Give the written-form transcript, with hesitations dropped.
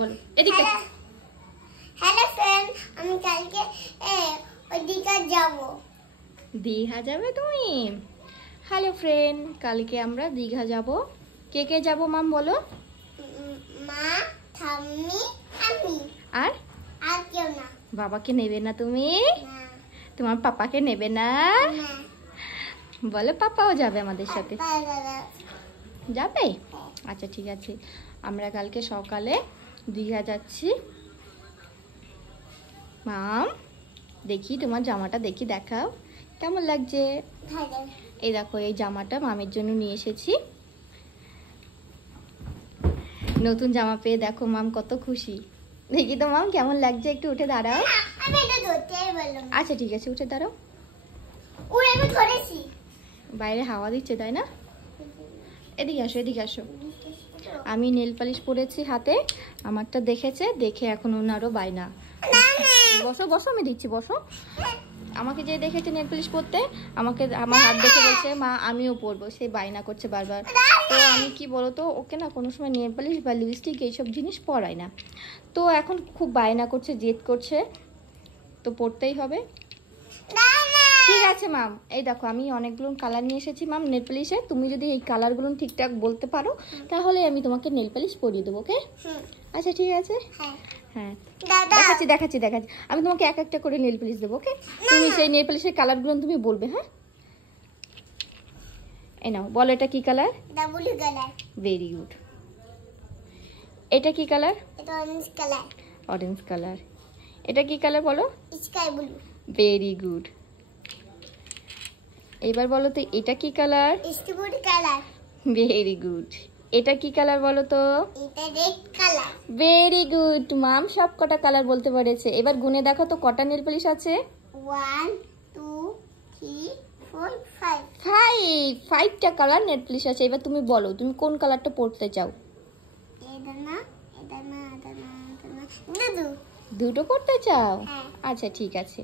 বলো এদিকে। Hello friend, আমি কালকে ওদিকে যাব। দীঘা যাবে তুমি? হ্যালো ফ্রেন্ড, কালকে আমরা দীঘা যাব। কে কে যাব মাম বলো? মা, ঠাম্মি, আমি। আর আর কেউ না। বাবাকে নেবে না তুমি? না, তোমার পাপাকে নেবে না? না। বলো পাপাও যাবে আমাদের সাথে। দাদা, যাবে? আচ্ছা ঠিক আছে, আমরা কালকে সকালে দীঘা যাচ্ছি। মাম দেখি তোমার জামাটা, দেখি দেখাও কেমন লাগছে। ভালো। এই দেখো, এই জামাটা মামের জন্য নিয়ে এসেছি। নতুন জামা পেয়ে দেখো মাম কত খুশি। দেখি তো মাম কেমন লাগছে, একটু উঠে দাঁড়াও। আমি এটা ধরতেই বললাম। আচ্ছা ঠিক আছে, উঠে দাঁড়াও। ওরে আমি ধরেছি। বাইরে হাওয়া দিচ্ছে তাই না? এদিকে আসো, এদিকে আসো। আমি নেল পালিশ পরেছি হাতে, আমারটা দেখেছে, দেখে এখন ওনারও বায়না। বসো বসো, আমি দিচ্ছি, বসো। আমাকে যে দেখেছে নেল পালিশ পরতে, আমাকে আমার হাত দেখে বলছে মা আমিও পরবো, সেই বায়না করছে বারবার। তো আমি কি বলতো, ওকে না কোনো সময় নেল পালিশ বা লিপস্টিক এইসব জিনিস পরাই না। তো এখন খুব বায়না করছে, জেদ করছে, তো পরতেই হবে। ঠিক আছে মাম, এই দেখো আমি অনেকগুলো কালার নিয়ে এসেছি মাম নেল পালিশে। তুমি যদি এই কালারগুলো ঠিকঠাক বলতে পারো তাহলে আমি তোমাকে নেল পালিশ পরিয়ে দেবো, ওকে? আচ্ছা ঠিক আছে। হ্যাঁ দেখাচ্ছি দেখাচ্ছি দেখাচ্ছি, আমি তোমাকে এক একটা করে নেল পালিশ দেবো, ওকে? তুমি সেই নেল পালিশের কালারগুলো তুমি বলবে, হ্যাঁ? এই নাও, বলো এটা কি colour? Blue colour. Very good. এটা কি কালার? এটা অরেঞ্জ কালার। Orange colour. এটা কি কালার বলো? Sky blue. Very good. এবার বলো তো এটা কি colour? Strawberry colour. Very good. এটা কি কালার বলো তো? এটা রেড কালার। ভেরি গুড, মাম সব কটা কালার বলতে পেরেছে। এবার গুনে দেখো তো কটা নেল পালিশ আছে। 1 2 3 4 5। ফাইভটা কালার নেল পালিশ আছে। এবার তুমি বলো তুমি কোন কালারটা পরতে চাও? এটা না, এটা না, এটা না, এটা না। দুটো। দুটো পরতে চাও? হ্যাঁ। আচ্ছা ঠিক আছে।